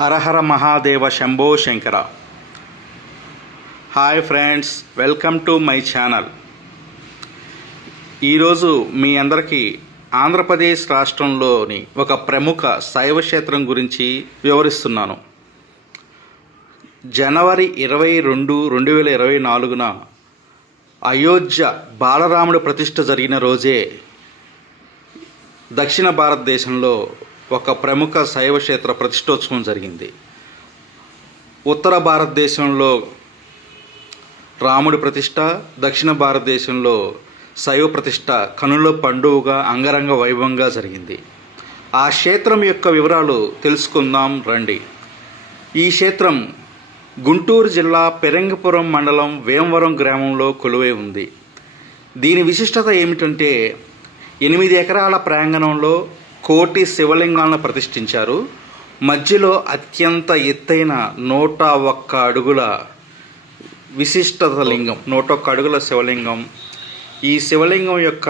Harahara Mahadeva Shambho Shankara. Hi friends welcome to my channel ఈరోజు మీ అందరికీ ఆంధ్రప్రదేశ్ రాష్ట్రంలోని ఒక ప్రముఖ శైవ క్షేత్రం గురించి వివరిస్తున్నాను. జనవరి ఇరవై రెండు రెండు వేల ఇరవై నాలుగున అయోధ్య బాలరాముడి ప్రతిష్ట జరిగిన రోజే దక్షిణ భారతదేశంలో ఒక ప్రముఖ శైవ క్షేత్ర ప్రతిష్టోత్సవం జరిగింది. ఉత్తర భారతదేశంలో రాముడి ప్రతిష్ట దక్షిణ భారతదేశంలో శైవ ప్రతిష్ట కనుల పండుగగా అంగరంగ వైభవంగా జరిగింది. ఆ క్షేత్రం యొక్క వివరాలు తెలుసుకుందాం రండి. ఈ క్షేత్రం గుంటూరు జిల్లా పెరంగపురం మండలం వేమవరం గ్రామంలో కొలువై ఉంది. దీని విశిష్టత ఏమిటంటే ఎనిమిది ఎకరాల ప్రాంగణంలో కోటి శివలింగాలను ప్రతిష్ఠించారు. మధ్యలో అత్యంత ఎత్తైన నూట ఒక్క అడుగుల విశిష్టత లింగం నూట ఒక్క అడుగుల శివలింగం. ఈ శివలింగం యొక్క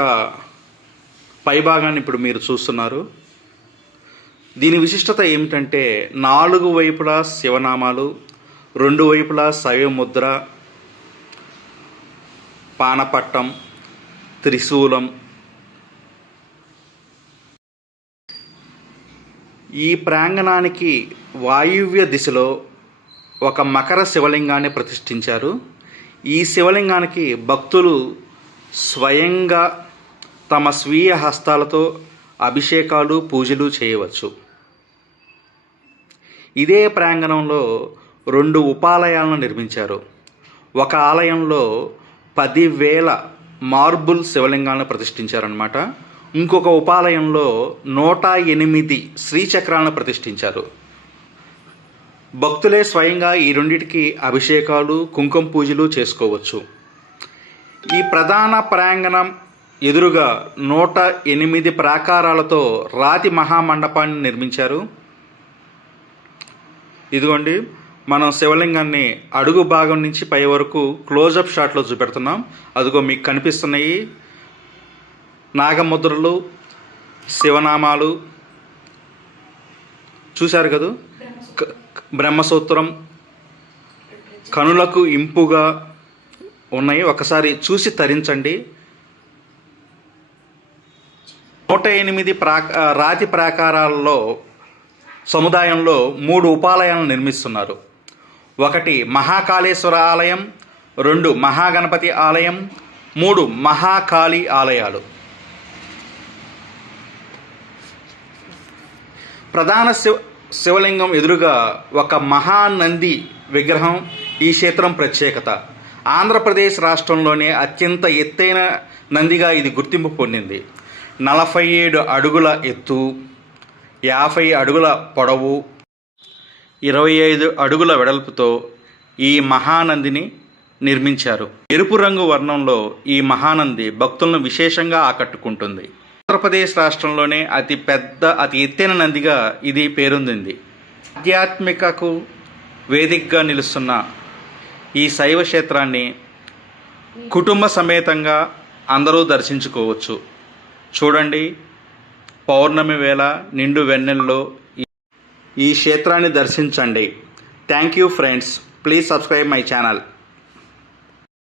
పైభాగాన్ని ఇప్పుడు మీరు చూస్తున్నారు. దీని విశిష్టత ఏమిటంటే నాలుగు వైపులా శివనామాలు రెండు వైపులా శైవముద్ర పానపట్టం త్రిశూలం ఈ ప్రాంగణానికి వాయువ్య దిశలో ఒక మకర శివలింగాన్ని ప్రతిష్ఠించారు. ఈ శివలింగానికి భక్తులు స్వయంగా తమ స్వీయ హస్తాలతో అభిషేకాలు పూజలు చేయవచ్చు. ఇదే ప్రాంగణంలో రెండు ఉపాలయాలను నిర్మించారు. ఒక ఆలయంలో పదివేల మార్బుల్ శివలింగాలను ప్రతిష్ఠించారనమాట ఇంకొక ఉపాలయంలో నూట ఎనిమిది శ్రీచక్రాలను ప్రతిష్ఠించారు. భక్తులే స్వయంగా ఈ రెండిటికి అభిషేకాలు కుంకుమ పూజలు చేసుకోవచ్చు. ఈ ప్రధాన ప్రాంగణం ఎదురుగా నూట ఎనిమిది ప్రాకారాలతో రాతి మహామండపాన్ని నిర్మించారు. ఇదిగోండి మనం శివలింగాన్ని అడుగు భాగం నుంచి పై వరకు క్లోజప్ షాట్లో చూపెడుతున్నాం. అదిగో మీకు కనిపిస్తున్నాయి నాగముద్రలు శివనామాలు చూశారు కదా? బ్రహ్మసూత్రం కనులకు ఇంపుగా ఉన్నాయి. ఒకసారి చూసి తరించండి. నూట ఎనిమిది ప్రా రాతి ప్రాకారాల్లో సముదాయంలో మూడు ఉపాలయాలను నిర్మిస్తున్నారు. ఒకటి మహాకాళేశ్వర ఆలయం రెండు మహాగణపతి ఆలయం మూడు మహాకాళి ఆలయాలు. ప్రధాన శివ శివలింగం ఎదురుగా ఒక మహానంది విగ్రహం ఈ క్షేత్రం ప్రత్యేకత. ఆంధ్రప్రదేశ్ రాష్ట్రంలోనే అత్యంత ఎత్తైన నందిగా ఇది గుర్తింపు పొందింది. నలభై ఏడు అడుగుల ఎత్తు యాభై అడుగుల పొడవు ఇరవై ఐదు అడుగుల వెడల్పుతో ఈ మహానందిని నిర్మించారు. ఎరుపు రంగు వర్ణంలో ఈ మహానంది భక్తులను విశేషంగా ఆకట్టుకుంటుంది. ఉత్తరప్రదేశ్ రాష్ట్రంలోనే అతి పెద్ద అతి ఎత్తైన నందిగా ఇది పేరొందింది. ఆధ్యాత్మికకు వేదికగా నిలుస్తున్న ఈ శైవ క్షేత్రాన్ని కుటుంబ సమేతంగా అందరూ దర్శించుకోవచ్చు. చూడండి పౌర్ణమి వేళ నిండు వెన్నెల్లో ఈ క్షేత్రాన్ని దర్శించండి. Thank you friends. Please subscribe my channel.